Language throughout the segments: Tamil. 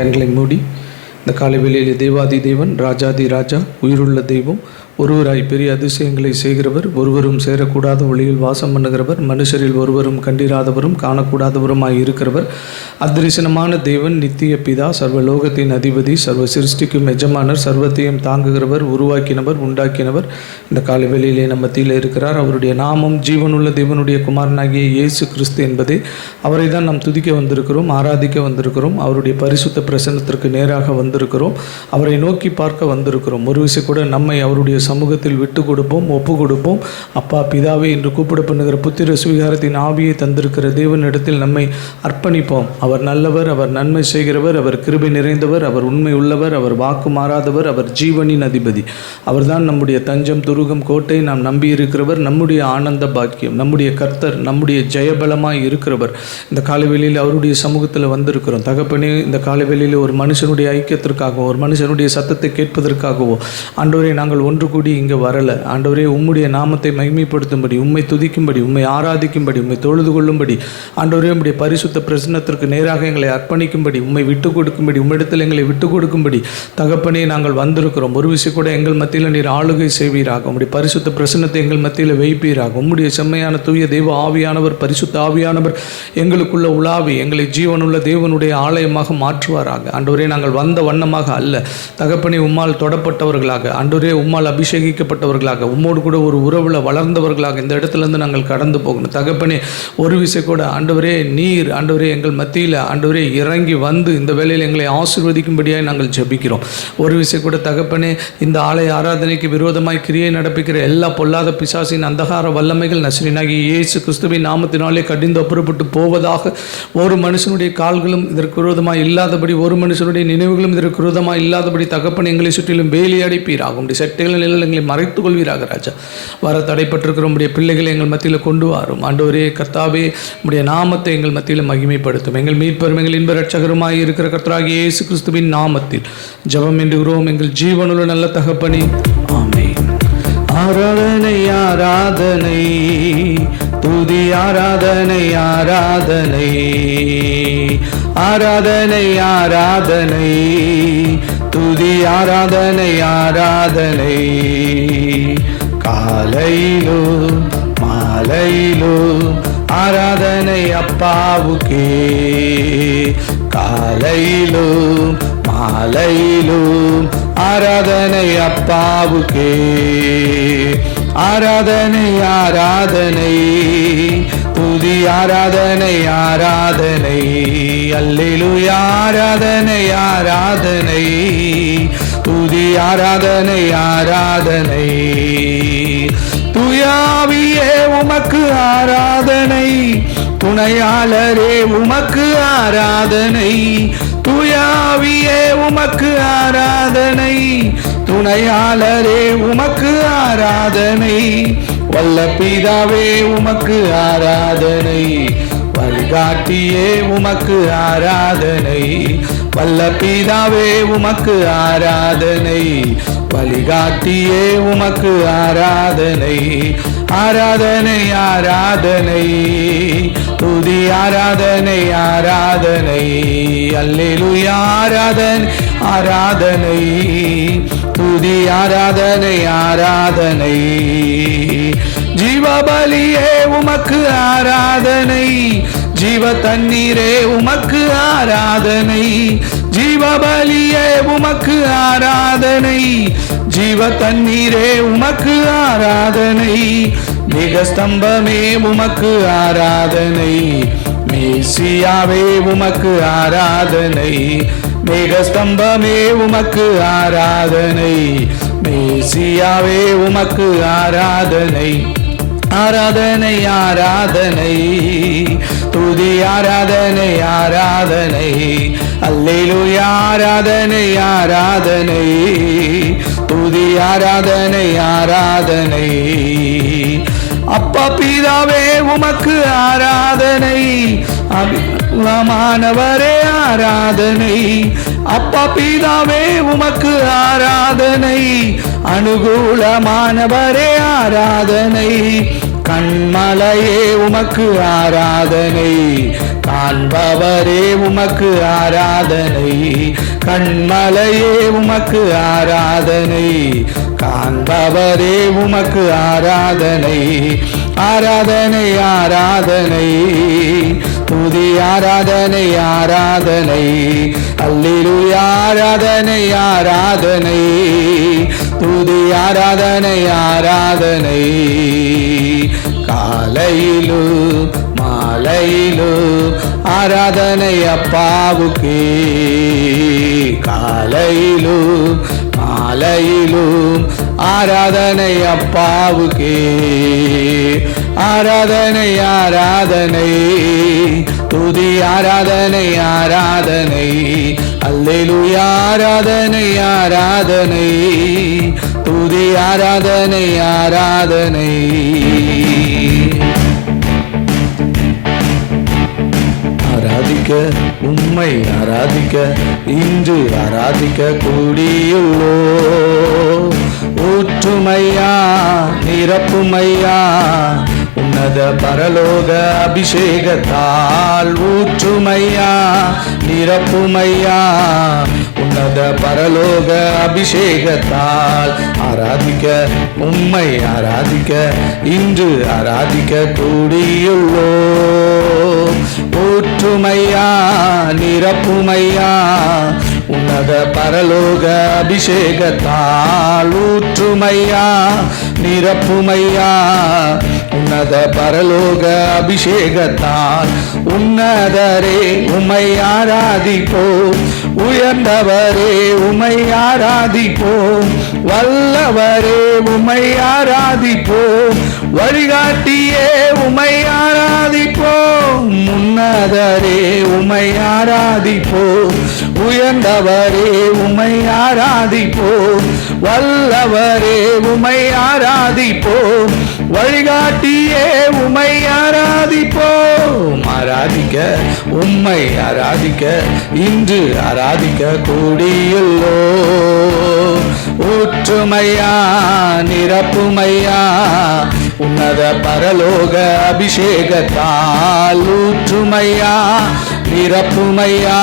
கண்களை மூடி இந்த காலை வேளையிலே தேவாதி தேவன், ராஜாதி ராஜா, உயிருள்ள தெய்வம், ஒருவராய் பெரிய அதிசயங்களை செய்கிறவர், ஒருவரும் சேரக்கூடாத ஒளியில் வாசம் பண்ணுகிறவர், மனுஷரில் ஒருவரும் கண்டிராதவரும் காணக்கூடாதவருமாய் இருக்கிறவர், அத்திரிசனமான தேவன், நித்திய பிதா, சர்வலோகத்தின் அதிபதி, சர்வ சிருஷ்டிக்கும் எஜமானர், சர்வத்தையும் தாங்குகிறவர், உருவாக்கினவர், உண்டாக்கினவர் இந்த காலை வேளையிலே நம்ம மத்தியில் இருக்கிறார். அவருடைய நாமம் ஜீவனுள்ள தேவனுடைய குமாரனாகிய இயேசு கிறிஸ்து என்பதே. அவரை தான் நாம் துதிக்க வந்திருக்கிறோம், ஆராதிக்க வந்திருக்கிறோம், அவருடைய பரிசுத்த பிரசன்னத்திற்கு நேராக வந்திருக்கிறோம், அவரை நோக்கி பார்க்க வந்திருக்கிறோம். ஒரு விஷயம் கூட நம்மை அவருடைய சமூகத்தில் விட்டு கொடுப்போம், ஒப்பு கொடுப்போம். அப்பா பிதாவே என்று கூப்பிட பண்ணுகிற புத்திர சுவிகாரத்தின் ஆவியை தந்திருக்கிற தேவனிடத்தில் நம்மை அர்ப்பணிப்போம். அவர் நல்லவர், அவர் நன்மை செய்கிறவர், அவர் கிருபை நிறைந்தவர், அவர் உண்மை உள்ளவர், அவர் வாக்கு மாறாதவர், அவர் ஜீவனின் அதிபதி. அவர்தான் நம்முடைய தஞ்சம், துருகம், கோட்டை, நாம் நம்பி இருக்கிறவர், நம்முடைய ஆனந்த பாக்கியம், நம்முடைய கர்த்தர், நம்முடைய ஜெயபலமாய் இருக்கிறவர். இந்த காலைவெளியில் அவருடைய சமூகத்தில் வந்திருக்கிறோம். தகப்பனே, இந்த காலைவெளியில் ஒரு மனுஷனுடைய ஐக்கியத்திற்காகவோ, ஒரு மனுஷனுடைய சத்தத்தை கேட்பதற்காகவோ ஆண்டவரே நாங்கள் ஒன்று கூடி இங்கே வரல. ஆண்டவரே, உம்முடைய நாமத்தை மகிமைப்படுத்தும்படி, உம்மை துதிக்கும்படி, உம்மை ஆராதிக்கும்படி, உம்மை தொழுது கொள்ளும்படி, ஆண்டவரே உம்முடைய பரிசுத்த பிரசன்னத்திற்கு நேராக எங்களை அர்ப்பணிக்கும்படி, உம்மை விட்டு கொடுக்கும்படி, உம்மிடத்தில் எங்களை விட்டு கொடுக்கும்படி தகப்பனே நாங்கள் வந்திருக்கிறோம். ஒரு விஷயம் கூட எங்கள் மத்தியில் நீர் ஆளுகை செய்வீராக, உம்முடைய பரிசுத்த பிரசன்னத்தை எங்கள் மத்தியில் வைப்பீராக. உம்முடைய செம்மையான தூய தெய்வ ஆவியானவர், பரிசுத்த ஆவியானவர் எங்களுக்குள்ள உலாவி எங்களை ஜீவனுள்ள தேவனுடைய ஆலயமாக மாற்றுவாராக. ஆண்டவரே, நாங்கள் வந்த வண்ணமாக அல்ல தகப்பனே, உம்மால் தொடப்பட்டவர்களாக, ஆண்டவரே உம்மால் அபிஷேகிக்கப்பட்டவர்களாக, உம்மோடு கூட ஒரு உறவில் வளர்ந்தவர்களாக இந்த இடத்துலேருந்து நாங்கள் கடந்து போகணும். தகப்பனே, ஒரு விஷயம் கூட ஆண்டவரே நீர் ஆண்டவரே எங்கள் மத்தியில் ஆண்டவரே இறங்கி வந்து இந்த வேளையில் எங்களை ஆசீர்வதிக்கும்படியாக நாங்கள் ஜெபிக்கிறோம். ஒரு விஷயம் கூட தகப்பனே, இந்த ஆலய ஆராதனைக்கு விரோதமாய் கிரியை நடப்பிக்கிற எல்லா பொல்லாத பிசாசின் அந்தகார வல்லமைகள் நசரீனாகிய இயேசு கிறிஸ்துவின் நாமத்தினாலே கடிந்து அப்புறப்பட்டு போவதாக. ஒரு மனுஷனுடைய கால்களும் இதற்கு விரோதமாக இல்லாதபடி, ஒரு மனுஷனுடைய நினைவுகளும் இதற்கு விரோதமாக இல்லாதபடி தகப்பன் எங்களை சுற்றிலும் வேலி அடைப்பீராகும். சட்டைகளில் எங்களை மறைத்துக் கொள்வீராக ராஜா. வர தடைப்பட்டிருக்கிற உடைய பிள்ளைகளை எங்கள் மத்தியில் கொண்டு வரும். ஆண்டவரே கர்த்தாவே, உடைய நாமத்தை எங்கள் மத்தியில் மகிமைப்படுத்தும். எங்கள் மீட்பரும் எங்கள் இன்ப ரட்சகருமாய் இருக்கிற கர்த்தராகிய இயேசு கிறிஸ்துவின் நாமத்தில் ஜெபம் என்றுகிறோம் எங்கள் ஜீவனுள்ள நல்ல தகப்பனே, ஆமென். ஆராதனை ஆராதனை துதி ஆராதனை ஆராதனை ஆராதனை ஆராதனை துதி ஆராதனை ஆராதனை காலையிலும் மாலையிலும் ஆராதனை அப்பாவுக்கே, காலையிலும் மாலையிலும் ஆராதனை அப்பாவுக்கே. ஆராதனை ஆராதனை துதி ஆராதனை ஆராதனை அல்லேலூயா. ஆராதனை ஆராதனை துதி ஆராதனை ஆராதனை. துயாவியே உமக்கு ஆராதனை, துணையாளரே உமக்கு ஆராதனை. துயாவியே உமக்கு ஆராதனை, துணையாளரே உமக்கு ஆராதனை. வல்ல பிதாவே உமக்கு ஆராதனை, வழிகாட்டியே உமக்கு ஆராதனை. வல்ல பிதாவே உமக்கு ஆராதனை, வழிகாட்டியே உமக்கு ஆராதனை. ஆராதனை ஆராதனை துதி ஆராதனை ஆராதனை அல்லேலூயா. ஆராதனை ஆராதனை துதி ஆராதனை ஆராதனை. ஜீவபலியே உமக்கு ஆராதனை, ஜீவ தண்ணீரே உமக்கு ஆராதனை. ஜீவபலியே உமக்கு ஆராதனை, ஜீவ தண்ணீரே உமக்கு ஆராதனை. மேகஸ்தம்பமே உமக்கு ஆராதனை, மேசியாவே உமக்கு ஆராதனை. மேகஸ்தம்பமே உமக்கு ஆராதனை, மேசியாவே உமக்கு ஆராதனை. ஆராதனை ஆராதனை துதி ஆராதனை ஆராதனை அல்லேலூயா. ஆராதனை ஆராதனை துதி ஆராதனை ஆராதனை. அப்பா பிதாவே உமக்கு ஆராதனை, அபிமானவரே ஆராதனை. அப்பா பிதாவே உமக்கு ஆராதனை, அனுகூலமானவரே ஆராதனை. கண்மலையே உமக்கு ஆராதனை, காண்பவரே உமக்கு ஆராதனை, கண்மலையே உமக்கு ஆராதனை, காண்பவரே உமக்கு ஆராதனை, ஆராதனை ஆராதனை, துதி ஆராதனை ஆராதனை, அல்லேலூயா ஆராதனை ஆராதனை, துதி ஆராதனை ஆராதனை, காலையிலும் மாலையிலும் ஆராதனை அப்பாவுக்கே, காலையிலும் மாலையிலும் ஆராதனை அப்பாவுக்கே, ஆராதனை ஆராதனை, துதி ஆராதனை ஆராதனை, அல்லேலூயா ஆராதனை ஆராதனை, துதி ஆராதனை ஆராதனை. ஆராதிக்க உம்மை ஆராதிக்க இன்று ஆராதிக்க கூடியுள்ளோ, ஊற்றுமையா நிரப்புமையா உன்னத பரலோக அபிஷேகத்தால், ஊற்றுமையா நிரப்புமையா உன்னத பரலோக அபிஷேகத்தால், ஆராதிக்க உம்மை ஆராதிக்க இன்று ஆராதிக்க கூடியுள்ளோ, ஊற்றுமையா நிரப்புமையா உன்னத பரலோக அபிஷேகத்தால், ஊற்றுமையா நிரப்புமையா உன்னத பரலோக அபிஷேகத்தால், உன்னதரே உம்மை ஆராதிப்போம், உயர்ந்தவரே உம்மை ஆராதிப்போம், வல்லவரே உம்மை ஆராதிப்போம், வழிகாட்டியே உம்மை ஆராதிப்போம், உன்னதரே உம்மை ஆராதிப்போம், உயர்ந்தவரே உம்மை ஆராதிப்போம், வல்லவரே உம்மை ஆராதிப்போம், வழிகாட்டியே உம்மை ஆராதிப்போம். ஆராதிக்க உம்மை ஆராதிக்க இன்று ஆராதிக்க கூடியுள்ளோ, ஊற்றுமையா நிரப்புமையா உன்னத பரலோக அபிஷேகத்தால், ஊற்றுமையா நிரப்புமையா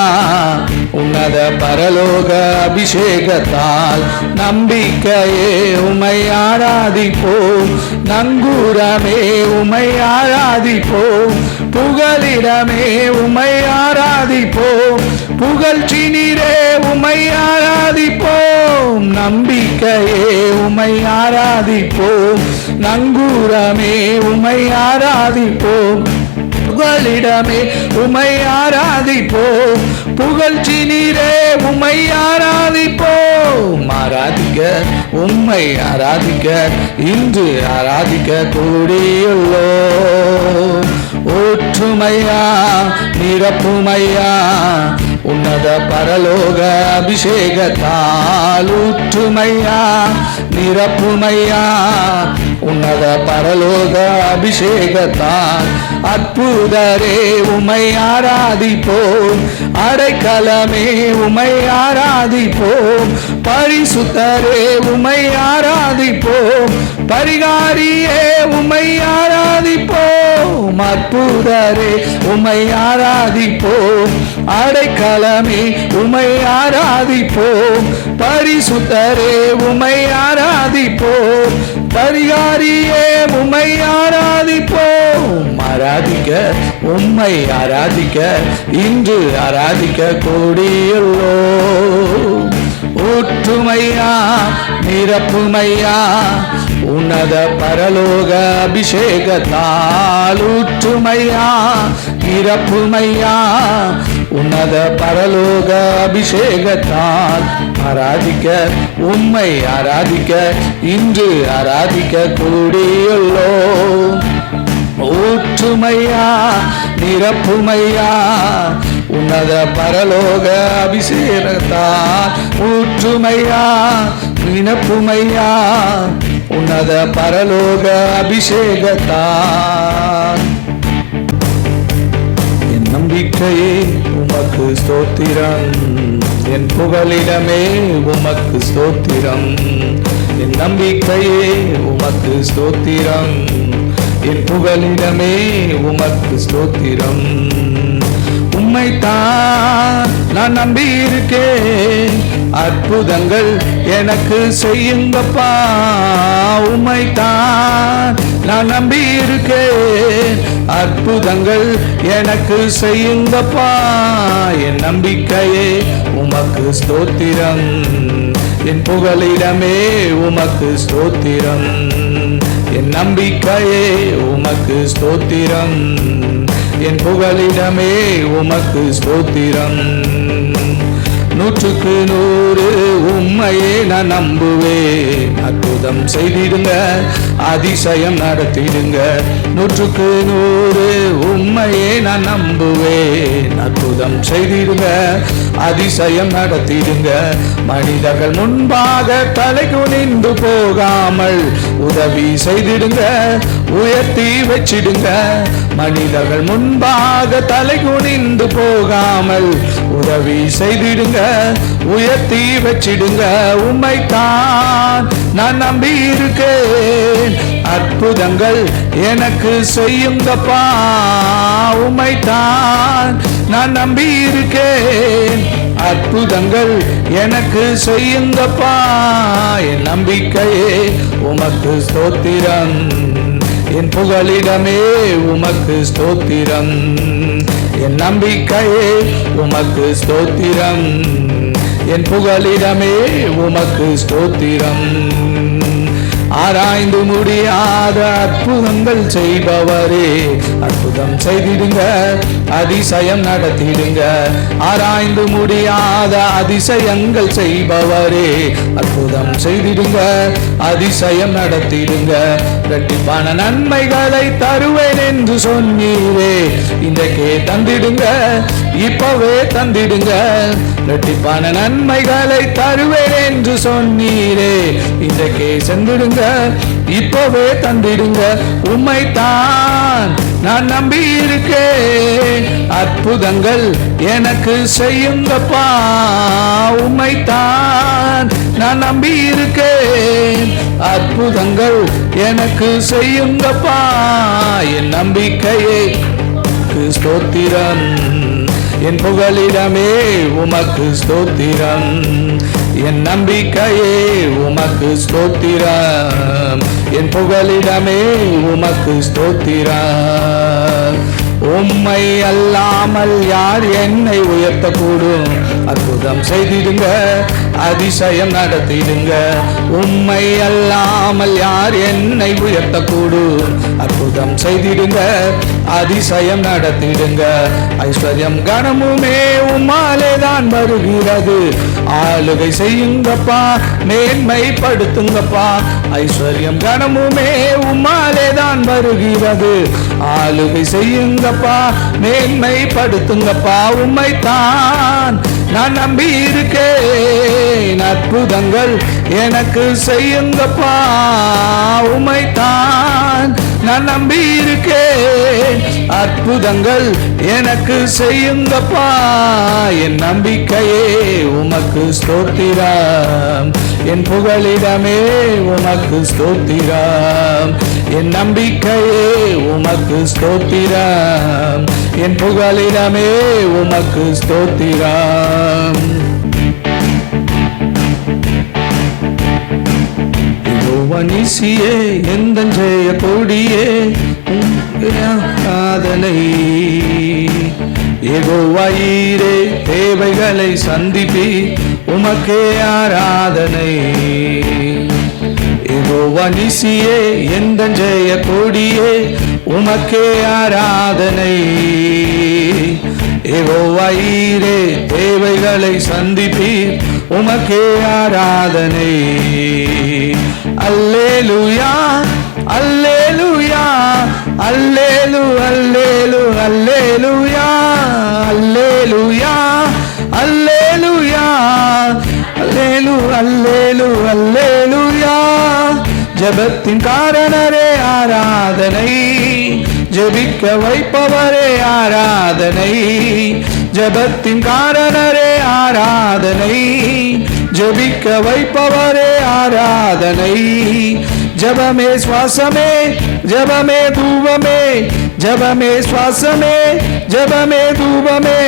உன்னத பரலோக அபிஷேகத்தால், நம்பிக்கையே உம்மை ஆராதிப்போம், நங்கூரமே உம்மை ஆராதிப்போம், புகலிடமே உம்மை ஆராதிப்போம், புகழ்ச்சி நீரே உம்மை ஆராதிப்போம், நம்பிக்கையே உம்மை ஆராதிப்போம், நங்கூரமே உம்மை ஆராதிப்போம், புகலிடமே உம்மை ஆராதிப்போம், புகழ்ச்சி நீரே உம்மை ஆராதிப்போம். ஆராதிக்க உம்மை ஆராதிக்க இன்று ஆராதிக்க கூடியுள்ளோ, ஊற்றுமையா நிரப்புமையா உன்னத பரலோக அபிஷேகத்தால், ஊற்றுமையா நிரப்புமையா உன்னத பரலோக அபிஷேகத்தால், அற்புதரே உம்மை ஆராதிப்போம், அடைக்கலமே உம்மை ஆராதிப்போம், பரிசுத்தரே உம்மை ஆராதிப்போம், பரிகாரியே உம்மை ஆராதிப்போம், அற்புதரே உம்மை ஆராதிப்போம், அடைக்கலமே உம்மை ஆராதிப்போம், பரிசுத்தரே உம்மை ஆராதிப்போம், பரிகாரியே உம்மை ஆராதிப்போம். ஆராதிக்க உம்மை ஆராதிக்க இன்று ஆராதிக்க கூடியுள்ளோ, ஊற்றுமையா நிரப்புமையா உன்னத பரலோக அபிஷேகத்தால், ஊற்றுமையா நிரப்புமையா உன்னத பரலோக அபிஷேகத்தால், ஆராதிக்க உம்மை ஆராதிக்க இன்று ஆராதிக்க கூடியுள்ளோ, ஊற்றுமையா நிரப்புமையா உன்னத பரலோக அபிஷேகத்தால், ஊற்றுமையா நிரப்புமையா உன்னத பரலோக அபிஷேகத்தால். என் நம்பிக்கையே உமக்கு ஸ்தோத்திரம், என் புகலிடமே உமக்கு ஸ்தோத்திரம், என் நம்பிக்கையே உமக்கு ஸ்தோத்திரம், என் புகலிடமே உமக்கு ஸ்தோத்திரம், உம்மைத்தான் நான் நம்பியிருக்கேன். அற்புதங்கள் எனக்கு செய்யுங்கப்பா. உம்மைத்தான் நான் நம்பியிருக்கேன். அற்புதங்கள் எனக்கு செய்யுங்கப்பா. என் நம்பிக்கையே உமக்கு ஸ்தோத்திரம். என் புகலிடமே உமக்கு ஸ்தோத்திரம். என் நம்பிக்கையே உமக்கு ஸ்தோத்திரம். என் புகலிடமே உமக்கு ஸ்தோத்திரம். 100க்கு 100 உம்மையே நான் நம்புவேன். அற்புதம் செய்திடுங்க, அதிசயம் நடத்திடுங்க. 100க்கு 100 உம்மையே நான் நம்புவேன். அற்புதம் செய்திடுங்க, அதிசயம் நடத்திடுங்க. மனிதர்கள் முன்பாக தலை குனிந்து போகாமல் உதவி செய்திடுங்க, உயர்த்தி வச்சிடுங்க. மனிதர்கள் முன்பாக தலை குனிந்து போகாமல் உதவி செய்திடுங்க, உயர்த்தி வச்சிடுங்க. உம்மைத்தான் நான் நம்பி இருக்கேன். அற்புதங்கள் எனக்கு செய்யுங்கப்பா. உம்மைத்தான் நான் நம்பி இருக்கேன். அற்புதங்கள் எனக்கு செய்யுங்கப்பா. என் நம்பிக்கையே உமக்கு ஸ்தோத்திரம். என் புகலிடமே உமக்கு ஸ்தோத்திரம். என் நம்பிக்கையே உமக்கு ஸ்தோத்திரம். என் புகலிடமே உமக்கு ஸ்தோத்திரம். ஆராய்ந்து முடியாத அற்புதங்கள் செய்பவரே, அற்புதம் செய்திடுங்க, அதிசயம் நடத்திடுங்க. ஆராய்ந்து முடியாத அதிசயங்கள் செய்பவரே, அற்புதம் செய்திடுங்க, அதிசயம் நடத்திடுங்க. இரட்டிப்பான நன்மைகளை தருவேன் என்று சொன்னீரே, இன்றைக்கே தந்திடுங்க, இப்பவே தந்திடுங்க. இரட்டிப்பான நன்மைகளை தருவேன் என்று சொன்னீரே, இன்றைக்கே சென்றிடுங்க, இப்பவே தந்திடுங்க. உம்மைத்தான் நான் நம்பி இருக்கேன். அற்புதங்கள் எனக்கு செய்யுங்கப்பா. உம்மைத்தான் நான் நம்பி இருக்கேன். அற்புதங்கள் எனக்கு செய்யுங்கப்பா. என் நம்பிக்கையே ஸ்தோத்திரம். என் புகலிடமே உமக்கு ஸ்தோத்திரம். என் நம்பிக்கையே உமக்கு ஸ்தோத்திரம். என் புகலிடமே உமக்கு ஸ்தோத்திரம். உம்மை அல்லாமல் யார் என்னை உயர்த்தக்கூடும்? அற்புதம் செய்திடுங்க, அதிசயம் நடத்திடுங்க. உம்மை அல்லாமல் யார் என்னை உயர்த்தக்கூடும்? அற்புதம் செய்திடுங்க, அதிசயம் நடத்திடுங்க. ஐஸ்வர்யம் கனமுமே உம்மாலே தான் வருகிறது. ஆளுகை செய்யுங்கப்பா, மேன்மைப்படுத்துங்கப்பா. ஐஸ்வர்யம் கனமுமே உம்மாலே தான் வருகிறது. ஆளுகை செய்யுங்கப்பா, மேன்மைப்படுத்துங்கப்பா. உம்மைத்தான் நான் நம்பி இருக்கேன். அற்புதங்கள் எனக்கு செய்யுங்கப்பா. உம்மைத்தான் நான் நம்பி இருக்கேன். அற்புதங்கள் எனக்கு செய்யுங்கப்பா. என் நம்பிக்கையே உமக்கு ஸ்தோத்திரம். என் புகலிடமே உமக்கு ஸ்தோத்திரம். என் நம்பிக்கையே உமக்கு ஸ்தோத்திரம். என் புகலிடமே உமக்கு ஸ்தோத்திரம். யெகோவா எந்த ஜெய கொடியே ஆராதனை. யெகோவா ஈரே தேவைகளை சந்திப்பி உமக்கே ஆராதனை. யெகோவா எந்த ஜெய கொடியே உமக்கே ஆராதனை. யெகோவா ஈரே தேவைகளை சந்திப்பி உமக்கே ஆராதனை. அல்லேலூயா அல்லேலூயா அல்லேலு அல்லேலு அல்லேலூயா அல்லேலூயா அல்லேலூயா அல்லேலு அல்லேலு அல்லேலூயா. ஜெபத்தின் காரணரே ஆராதனை. ஜெபிக்க வைப்பவரே ஆராதனை. ஜெபத்தின் காரணரே ஆராதனை. ஜெபிக்க வைப்பவரே ஆராதனை. ஜெபமே சுவாசமே, ஜெபமே தூவமே, ஜபமே சுவாசமே, ஜபமே தூபமே,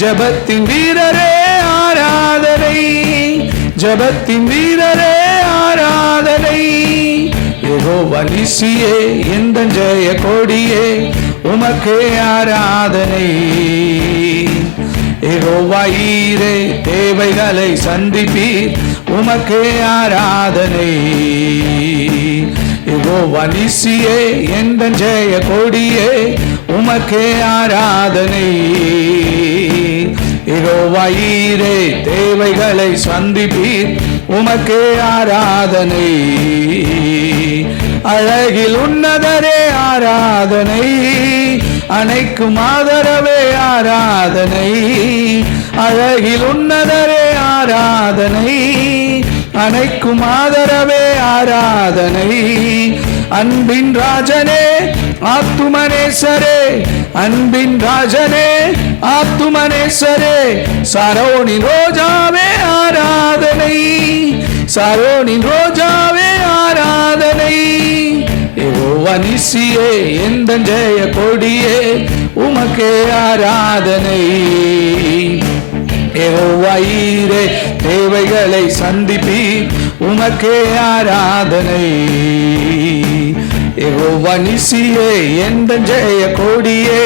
ஜபத்தின் வீரரே ஆராதனை, ஜபத்தின் வீரரே ஆராதனை. யெகோவா நிசியே எந்தன் ஜெய கொடியே, உமக்கே ஆராதனை. யெகோவா ஈரே தேவைகளை சந்திப்பீர், உமக்கே ஆராதனை. யெகோவா நிசியே எந்தன் ஜெய கொடியே, உமக்கே ஆராதனை. யெகோவா ஈரே தேவைகளை சந்திப்பீர், உமக்கே ஆராதனை. அழகில் உன்னதரே ஆராதனை, அனைக்கும் ஆதரவே ஆராதனை. அழகில் உன்னதரே ஆராதனை, அனைக்கும் ஆதரவே ஆராதனை. அன்பின் ராஜனே ஆத்துமனேசரே, அன்பின் ராஜனே ஆத்துமனேசரே, சாரோனின் ரோஜாவே ஆராதனை, சாரோனின் ரோஜாவே ஆராதனை. யெகோவா நிசியே எந்தன் ஜெய கொடியே, உமக்கே ஆராதனை. யெகோவா ஈரே தேவைகளை சந்திப்பீர், உமக்கே ஆராதனை. யெகோவா நிசியே எந்தன் ஜெய கொடியே,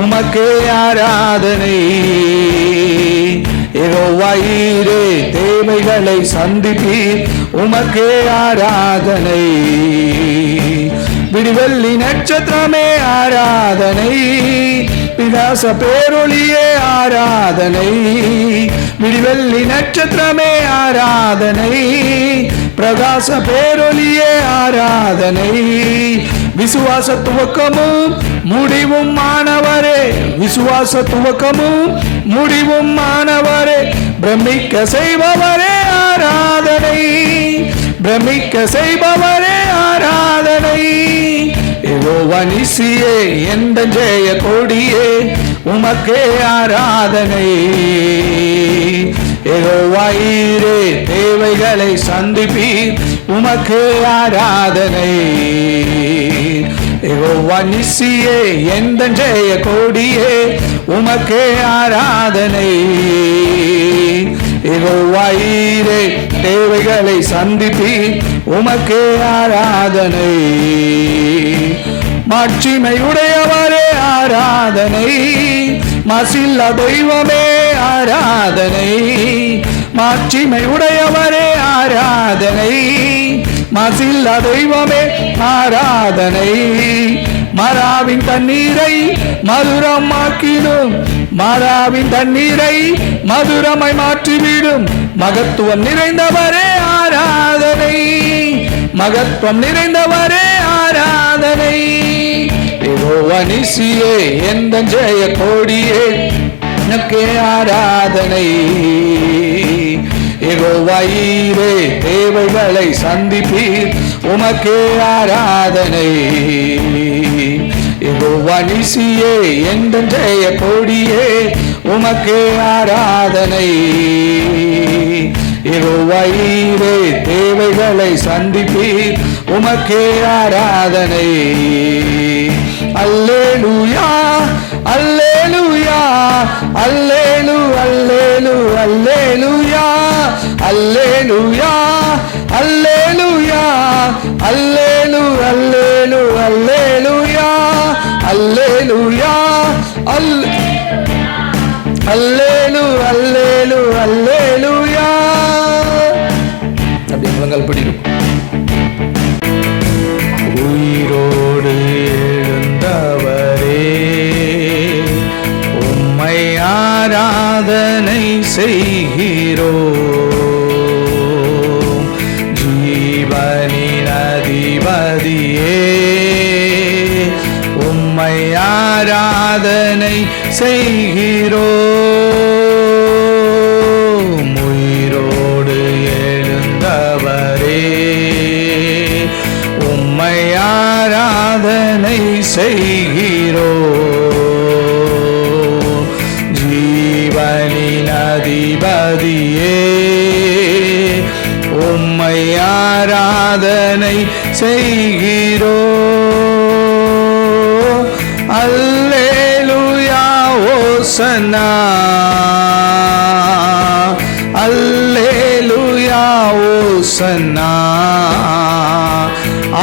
உமக்கே ஆராதனை. யெகோவா ஈரே தேவைகளை சந்திப்பீர், உமக்கே ஆராதனை. விடிவெள்ளி நட்சத்திரமே ஆராதனை, பிரகாச பேரொளியே ஆராதனை. விடிவெள்ளி நட்சத்திரமே ஆராதனை, பிரகாச பேரொளியே ஆராதனை. விசுவாச துவக்கமும் முடிவும் மாணவரே, விசுவாச துவக்கமும் முடிவும் மாணவரே, பிரமிக்க செய்பவரே ஆராதனை, பிரமிக்க செய்பவரே ஆராதனை. யெகோவா நிசியே எந்தன் ஜெய கொடியே, உமக்கே ஆராதனை. யெகோவா ஈரே தேவைகளை சந்திப்பீர், உமக்கே ஆராதனை. யெகோவா நிசியே எந்தன் ஜெய கொடியே, உமக்கே ஆராதனை. யெகோவா ஈரே தேவைகளை சந்திப்பீர், உமக்கே ஆராதனை. மாட்சிமையுடையவரே ஆராதனை, மாசில்லா தெய்வமே ஆராதனை. மாட்சிமையுடையவரே ஆராதனை, மாசில்லா தெய்வமே ஆராதனை. மராவின் தண்ணீரை மதுரமாக்கிடும், மராவின் தண்ணீரை மதுரமாய் மாற்றிவிடும், மகத்துவம் நிறைந்தவரே ஆராதனை, மகத்துவம் நிறைந்தவரே ஆராதனை. யெகோவா நிசியே எந்தன் ஜெய கொடியே, உமக்கே ஆராதனை. யெகோவா ஈரே தேவைகளை சந்திப்பீர், உமக்கே ஆராதனை. யெகோவா நிசியே எந்தன் ஜெய கொடியே, உமக்கே ஆராதனை. யெகோவா ஈரே தேவைகளை சந்திப்பீர், உமக்கே ஆராதனை. அல்லேலூயா அல்லேலூயா அல்லேலூ அல்லேலூ அல்லேலூயா அல்லேலூயா அல்லேலூயா அல்லேலூ அல்லேலூ அல்லேலூயா அல்லேலூயா அல்லேலூ அல்லேலூ அல்லேலூயா. அப்படி முழங்கால் படிக்கும். உயிரோடு எழுந்தவரே, உம்மை ஆராதனை செய்கிறோம். ஜீவனின் அதிபதியே, உம்மை ஆராதனை செய்கிறோம். உயிரோடு எழுந்தவரே, உம்மை ஆராதனை செய்கிறோம். ஜீவனின் அதிபதியே, உம்மை ஆராதனை செய்கிறோம். அல்லேலூயா ஓசன்னா, அல்லேலூயா ஓசன்னா,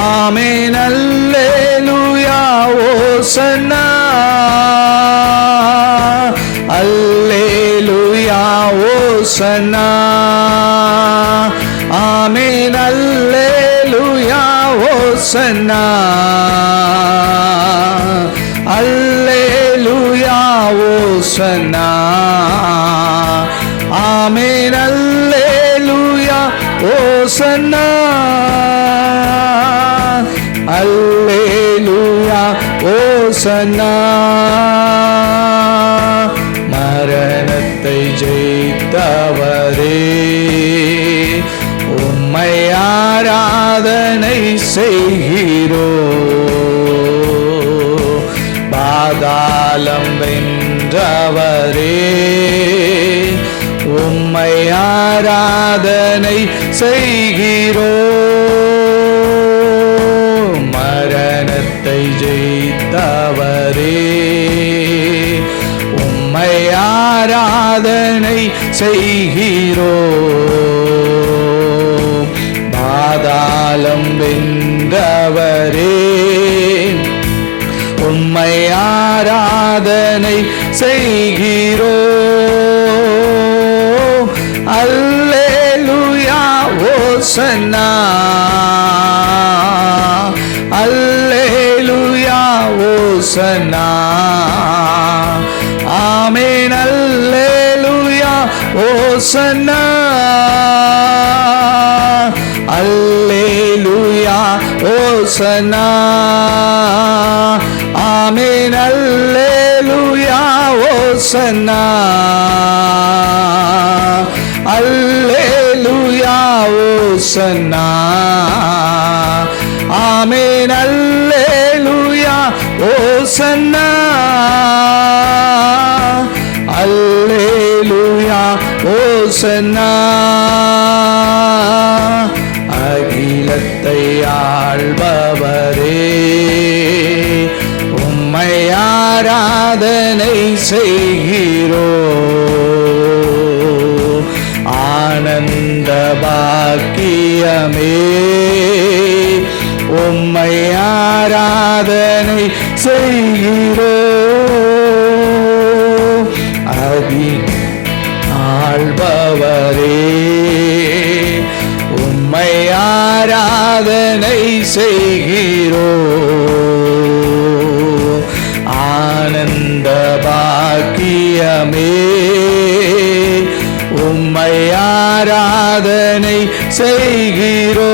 ஆமென். அல்லேலூயா ஓசன்னா, அல்லேலூயா ஓசன்னா, ஆமென். அல்லேலூயா ஓசன்னா, அல்லேலூயா ஓசன்னா, ஆமென். அல்லேலூயா ஓசன்னா, அல்லேலூயா ஓசன்னா. மரணத்தை ஜெயித்தவரே, உம்மை ஆராதனை செய்கிறோ. பாதாளம் வென்றவரே, உம்மை ஆராதனை செய்கிறோ. மரணத்தை ஜெயித்தவரே, உம்மை ஆராதனை செய்கிறோ. பாதாளம் வென்றவரே, உம்மை ஆராதனை செய்கிறோ. அல்லேலூயா ஓசன்னா, அல்லேலூயா ஓசன்னா, ஆமென். அல்லேலூயா ஓசன்னா, அல்லேலூயா ஓசன்னா, ஆமென். அல்லேலூயா ஓசன்னா, அல்லேலூயா ஓசன்னா, ஆமென். அல்லேலூயா ஓசன்னா, அல்லேலூயா ஓசன்னா. அகிலத்தை ஆள்பவரே, உம்மை ஆராதனை செய்கிறோ. ஆனந்த பாக்கியமே, உம்மை ஆராதனை செய்கிறோ. ஆள்பவரே, உம்மை ஆராதனை செய்கிறோ. ஆனந்த பாக்கியமே, உம்மை ஆராதனை செய்கிறோ.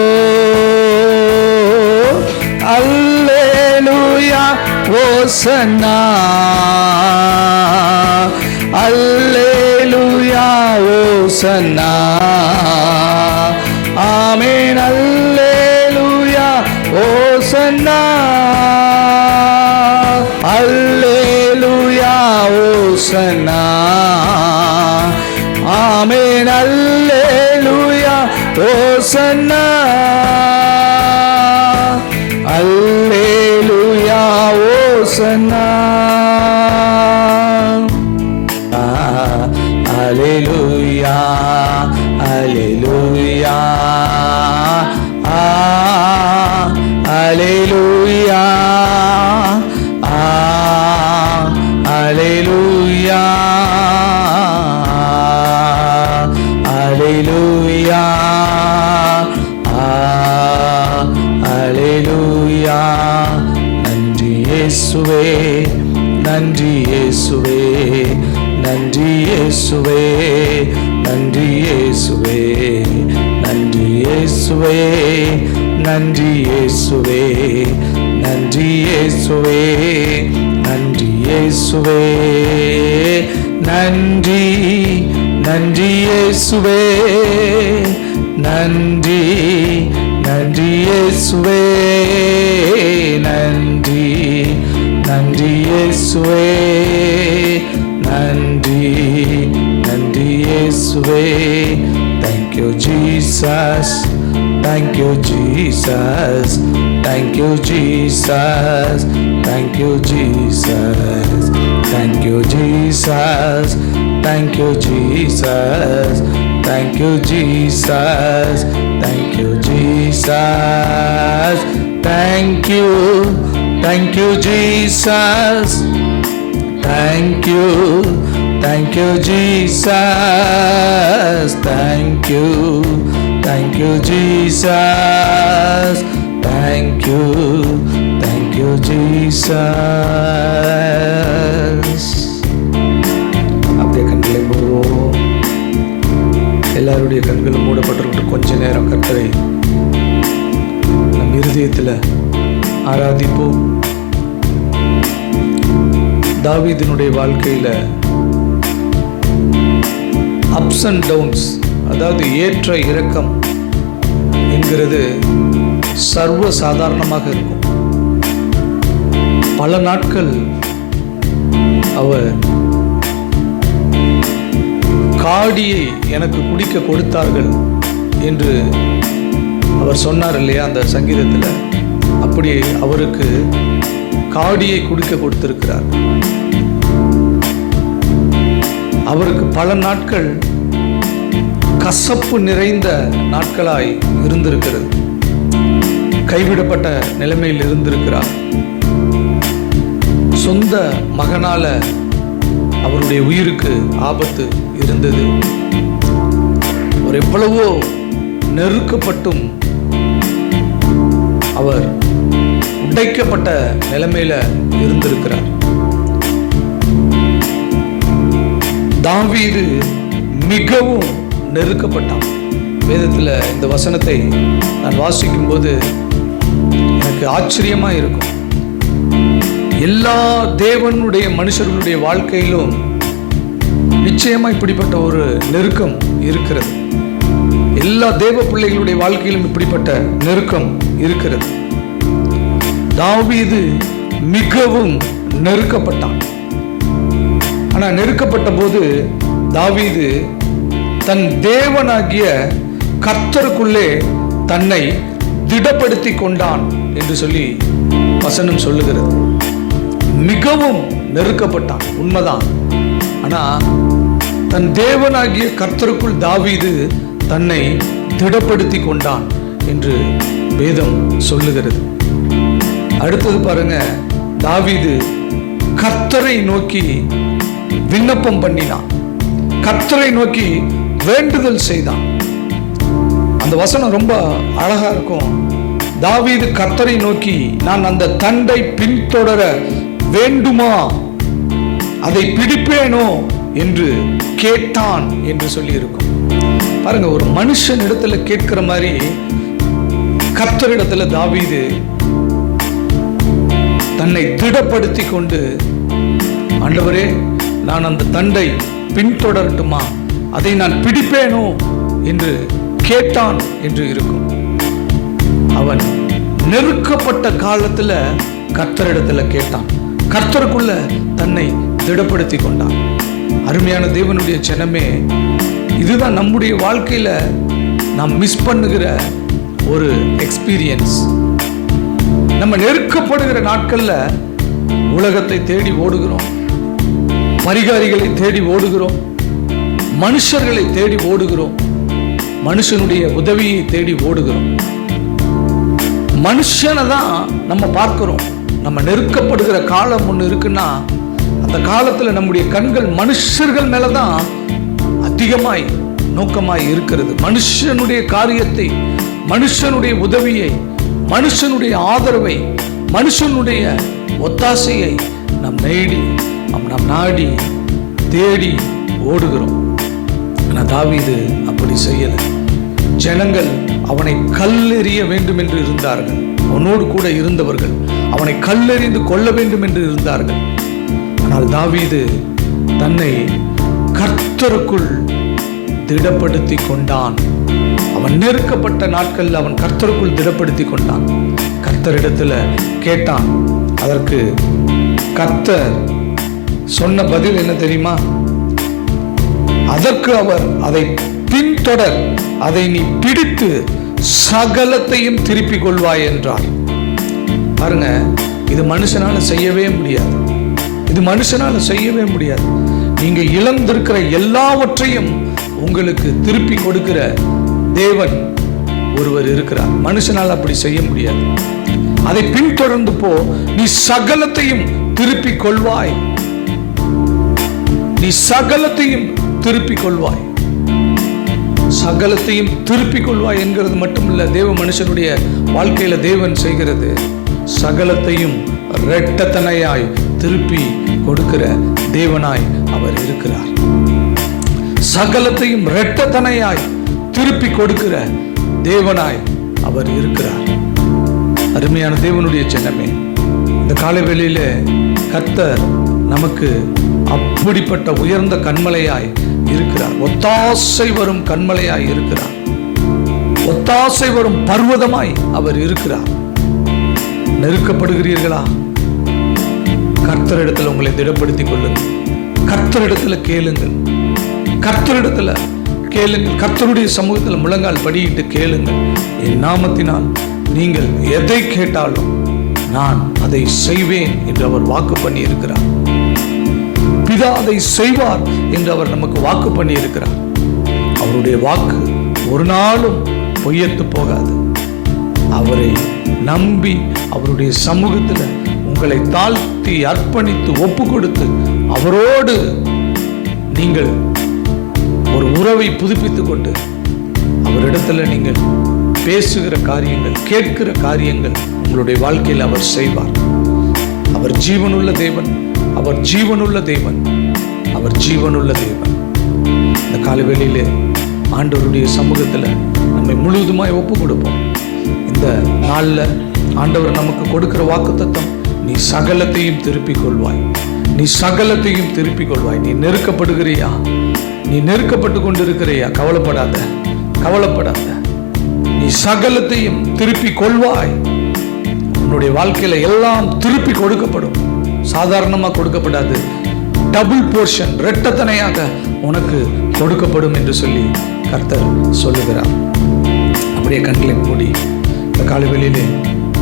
அல்லேலூயா ஓசன்னா, அல்லேலூயா ஓசன்னா, ஆமென். அல்லேலூயா ஓசன்னா, அல்லேலூயா ஓசன்னா, ஆமென். அல்லேலூயா ஓசன்னா, அல்லேலூயா ஓசன்னா. அல்லேலூயா, அல்லேலூயா, அல்லேலூயா, அல்லேலூயா, அல்லேலூயா, அல்லேலூயா. நன்றி இயேசுவே, நன்றி இயேசுவே, நன்றி இயேசுவே, நன்றி இயேசுவே, நன்றி இயேசுவே, நன்றி இயேசுவே, நன்றி இயேசுவே, நன்றி இயேசுவே, நன்றி, நன்றி இயேசுவே, நன்றி, நன்றி இயேசுவே, நன்றி, நன்றி இயேசுவே, நன்றி, நன்றி இயேசுவே. Thank you Jesus, Thank you, Jesus. Thank you, Jesus. Thank you, Jesus. Thank you, Jesus. Thank you, Jesus. Thank you, Jesus. Thank you, Jesus. Thank you. Thank you, Jesus. Thank you. Thank you, Jesus. Thank you. Thank you, Jesus. Thank you. Thank you, Jesus. அப்படியே கண்களை மூடுவோம். எல்லாருடைய கண்களும் மூடப்பட்டிருக்கிற கொஞ்ச நேரம் கர்த்தரை நம் இருதயத்தில் ஆராதிப்போம். தாவீதினுடைய வாழ்க்கையில் அப்ஸ் அண்ட் டவுன்ஸ், அதாவது ஏற்ற இறக்கம் என்கிறது சர்வ சாதாரணமாக இருக்கும். பல நாட்கள் அவர் காடியை எனக்கு குடிக்க கொடுத்தார்கள் என்று அவர் சொன்னார் இல்லையா அந்த சங்கீதத்தில், அப்படி அவருக்கு காடியை குடிக்க கொடுத்திருக்கிறார். அவருக்கு பல நாட்கள் கசப்பு நிறைந்த நாட்களாய் இருந்திருக்கிறது. கைவிடப்பட்ட நிலைமையில் இருந்திருக்கிறார். சொந்த மகனால அவருடைய உயிருக்கு ஆபத்து இருந்தது. அவர் எவ்வளவோ நெருக்கப்பட்டும் அவர் உடைக்கப்பட்ட நிலைமையில இருந்திருக்கிறார். தாவீது மிகவும் நெருக்கப்பட்டான். வேதத்தில் இந்த வசனத்தை நான் வாசிக்கும் போது எனக்கு ஆச்சரியமா இருக்கும். எல்லா தேவனுடைய மனுஷர்களுடைய வாழ்க்கையிலும் நிச்சயமா இப்படிப்பட்ட ஒரு நெருக்கம் இருக்கிறது. எல்லா தேவ பிள்ளைகளுடைய வாழ்க்கையிலும் இப்படிப்பட்ட நெருக்கம் இருக்கிறது. தாவீது மிகவும் நெருக்கப்பட்டான். ஆனால் நெருக்கப்பட்ட போது தாவீது தன் தேவனாகிய கர்த்தருக்குள்ளே தன்னை திடப்படுத்தி கொண்டான் என்று சொல்லி வசனம் சொல்லுகிறது. மிகவும் நெருக்கப்பட்டான், உண்மைதான். ஆனால் தன் தேவனாகிய கர்த்தருக்குள் தாவீது தன்னை திடப்படுத்தி கொண்டான் என்று வேதம் சொல்லுகிறது. அடுத்தது பாருங்க, தாவீது கர்த்தரை நோக்கி விண்ணப்பம் பண்ணினான், கர்த்தரை நோக்கி வேண்டுதல் செய்தான். அந்த வசனம் ரொம்ப அழகா இருக்கும். தாவீது கர்த்தரை நோக்கி, நான் அந்த தண்டை பின்தொடர வேண்டுமா, அதை பிடிப்பேனோ என்று கேட்டான் என்று சொல்லி இருக்கும். பாருங்க, ஒரு மனுஷன் இடத்துல கேட்கிற மாதிரி கர்த்தரிடத்துல தாவீது தன்னை திடப்படுத்தி கொண்டு, ஆண்டவரே நான் அந்த தண்டை பின்தொடரட்டுமா, அதை நான் பிடிப்பேனோ என்று கேட்டான் என்று இருக்கும். அவன் நெருக்கப்பட்ட காலத்துல கர்த்தரிடத்துல கேட்டான், கர்த்தருக்குள்ள தன்னை திடப்படுத்தி கொண்டான். அருமையான தேவனுடைய ஜனமே, இதுதான் நம்முடைய வாழ்க்கையில நாம் மிஸ் பண்ணுகிற ஒரு எக்ஸ்பீரியன்ஸ். நம்ம நெருக்கப்படுகிற நாட்கள்ல உலகத்தை தேடி ஓடுகிறோம், பரிகாரிகளை தேடி ஓடுகிறோம், மனுஷர்களை தேடி ஓடுகிறோம், மனுஷனுடைய உதவியை தேடி ஓடுகிறோம். மனுஷனை தான் நம்ம பார்க்கிறோம். நம்ம நெருக்கப்படுகிற காலம் ஒன்று இருக்குன்னா அந்த காலத்தில் நம்முடைய கண்கள் மனுஷர்கள் மேலதான் அதிகமாய் நோக்கமாய் இருக்கிறது. மனுஷனுடைய காரியத்தை, மனுஷனுடைய உதவியை, மனுஷனுடைய ஆதரவை, மனுஷனுடைய ஒத்தாசையை நாம் நாடி தேடி ஓடுகிறோம். ஆனால் தாவீது அப்படி செய்யல. ஜனங்கள் அவனை கல்லெறிய வேண்டும் என்று இருந்தார்கள். அவனோடு கூட இருந்தவர்கள் அவனை கல்லெறிந்து கொள்ள வேண்டும் என்று இருந்தார்கள். ஆனால் தாவீது தன்னை கர்த்தருக்குள் திடப்படுத்தி கொண்டான். அவன் நெருக்கப்பட்ட நாட்களில் அவன் கர்த்தருக்குள் திடப்படுத்தி கொண்டான். கர்த்தரிடத்துல கேட்டான். அதற்கு கர்த்தர் சொன்ன பதில் என்ன தெரியுமா? அதற்கு அவர், அதை பின்தொடர், அதை நீ பிடித்து சகலத்தையும் திருப்பிக் கொள்வாய் என்றார். பாருங்க, இது மனுஷனால செய்யவே முடியாது. இது மனுஷனால செய்யவே முடியாது. நீங்க இழந்திருக்கிற எல்லாவற்றையும் உங்களுக்கு திருப்பி கொடுக்கிற தேவன் ஒருவர் இருக்கிறார். மனுஷனால் அப்படி செய்ய முடியாது. அதை பின்தொடர்ந்து போ. நீ சகலத்தையும் திருப்பிக் கொள்வாய். நீ சகலத்தையும் திருப்பிக் கொள்வாய். சகலத்தையும் திருப்பிக் கொள்வாய் என்கிறது மட்டுமல்ல, தேவ மனுஷனுடைய வாழ்க்கையில தேவன் செய்கிறது சகலத்தையும் இரட்டத்தனையாய் திருப்பி கொடுக்கிற தேவனாய் அவர் இருக்கிறார். சகலத்தையும் இரட்டத்தனையாய் திருப்பி கொடுக்கிற தேவனாய் அவர் இருக்கிறார். அருமையான தேவனுடைய ஜனமே, இந்த காலை வேளையில கர்த்தர் நமக்கு அப்படிப்பட்ட உயர்ந்த கன்மலையாய் இருக்கிறார். ஒத்தாசை வரும் கன்மலையாய் இருக்கிறார். ஒத்தாசை வரும் பர்வதமாய் அவர் இருக்கிறார். நெருக்கப்படுகிறீர்களா? கர்த்தரிடத்தில் உங்களை திடப்படுத்திக் கொள்ளுங்கள். கர்த்தரிடத்துல கேளுங்கள். கர்த்தரிடத்துல கேளுங்கள். கர்த்தருடைய சமூகத்தில் முழங்கால் படியிட்டு கேளுங்கள். என் நாமத்தினால் நீங்கள் எதை கேட்டாலும் நான் அதை செய்வேன் என்று அவர் வாக்கு பண்ணி இருக்கிறார். பிதா அதை செய்வார் என்று அவர் நமக்கு வாக்கு பண்ணி இருக்கிறார். அவருடைய வாக்கு ஒரு நாளும் பொய்யத்து போகாது. அவரை நம்பி அவருடைய சமூகத்தில் உங்களை தாழ்த்தி அர்ப்பணித்து ஒப்பு கொடுத்து அவரோடு நீங்கள் ஒரு உறவை புதுப்பித்துக் கொண்டு அவரிடத்துல நீங்கள் பேசுகிற காரியங்கள், கேட்கிற காரியங்கள் உங்களுடைய வாழ்க்கையில் அவர் செய்வார். அவர் ஜீவனுள்ள தேவன். அவர் ஜீவனுள்ள தேவன். அவர் ஜீவனுள்ள தேவன். இந்த காலவேளையிலே ஆண்டவருடைய சமூகத்தில் நம்மை முழுவதுமாய் ஒப்பு கொடுப்போம். இந்த நாளில் ஆண்டவர் நமக்கு கொடுக்கிற வாக்குத்தத்தம், நீ சகலத்தையும் திருப்பிக் கொள்வாய். நீ சகலத்தையும் திருப்பிக் கொள்வாய். நீ நெருக்கப்படுகிறியா? நீ நெருக்கப்பட்டு கொண்டிருக்கிறியா? கவலைப்படாத, கவலைப்படாத. நீ சகலத்தையும் திருப்பிக் கொள்வாய். உன்னுடைய வாழ்க்கையில எல்லாம் திருப்பி கொடுக்கப்படும். சாதாரணமா கொடுக்கப்படாது. டபுள் போர்ஷன், இரட்டத்தனையாக உனக்கு கொடுக்கப்படும் என்று சொல்லி கர்த்தர் சொல்லுகிறார். அப்படியே கண்களை மூடி இந்த காலவெளியிலே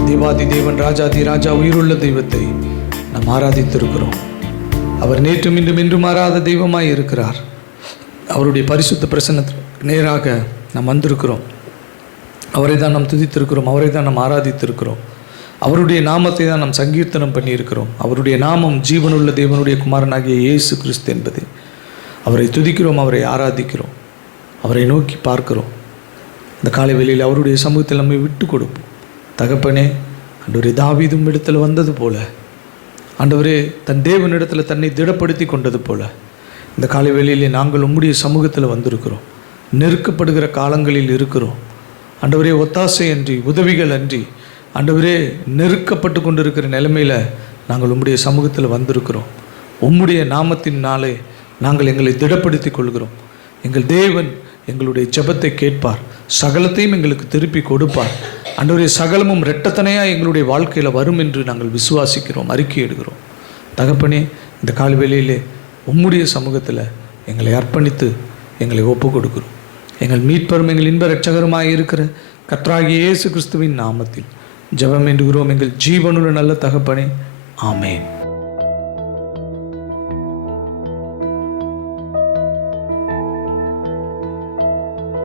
தேவாதி தேவன், ராஜாதி ராஜா, உயிருள்ள தெய்வத்தை நாம் ஆராதித்திருக்கிறோம். அவர் நேற்றும் இன்றும் என்றும் மாறாத தெய்வமாய் இருக்கிறார். அவருடைய பரிசுத்த பிரசன்னத்திற்கு நேராக நாம் வந்திருக்கிறோம். அவரை தான் நாம் துதித்திருக்கிறோம். அவரை தான் நாம் ஆராதித்திருக்கிறோம். அவருடைய நாமத்தை தான் நாம் சங்கீர்த்தனம் பண்ணியிருக்கிறோம். அவருடைய நாமம் ஜீவனுள்ள தேவனுடைய குமாரனாகிய இயேசு கிறிஸ்து என்பது. அவரை துதிக்கிறோம், அவரை ஆராதிக்கிறோம், அவரை நோக்கி பார்க்கிறோம். இந்த காலை வேளையில் அவருடைய சமூகத்தில் நம்மை விட்டு கொடுப்போம். தகப்பனே, ஆண்டவரே, தாவீதும் இடத்துல வந்தது போல, ஆண்டவரே தன் தேவனிடத்தில் தன்னை திடப்படுத்தி கொண்டது போல, இந்த காலை வேளையிலே நாங்கள் உம்முடைய சமூகத்தில் வந்திருக்கிறோம். நெருக்கப்படுகிற காலங்களில் இருக்கிறோம். ஆண்டவரே, ஒத்தாசை அன்றி, உதவிகள் அன்றி, ஆண்டவரே, நெருக்கப்பட்டு கொண்டிருக்கிற நிலைமையில் நாங்கள் உம்முடைய சமூகத்தில் வந்திருக்கிறோம். உம்முடைய நாமத்தினாலே நாங்கள் எங்களை திடப்படுத்தி கொள்கிறோம். எங்கள் தேவன் எங்களுடைய ஜெபத்தை கேட்பார். சகலத்தையும் எங்களுக்கு திருப்பி கொடுப்பார். ஆண்டவரே, சகலமும் இரட்டத்தனையாக எங்களுடைய வாழ்க்கையில் வரும் என்று நாங்கள் விசுவாசிக்கிறோம், அறிக்கை எடுக்கிறோம். தகப்பனே, இந்த காலவேளையிலே உம்முடைய சமூகத்தில் எங்களை அர்ப்பணித்து எங்களை ஒப்பு கொடுக்கிறோம். எங்கள் மீட்பரும் எங்கள் இன்ப இரட்சகருமாய் இருக்கிற கர்த்தராகிய இயேசு கிறிஸ்துவின் நாமத்தில் ஜெபம் வேண்டுகிறோம் எங்கள் ஜீவனுள்ள நல்ல தகப்பனே. ஆமென்.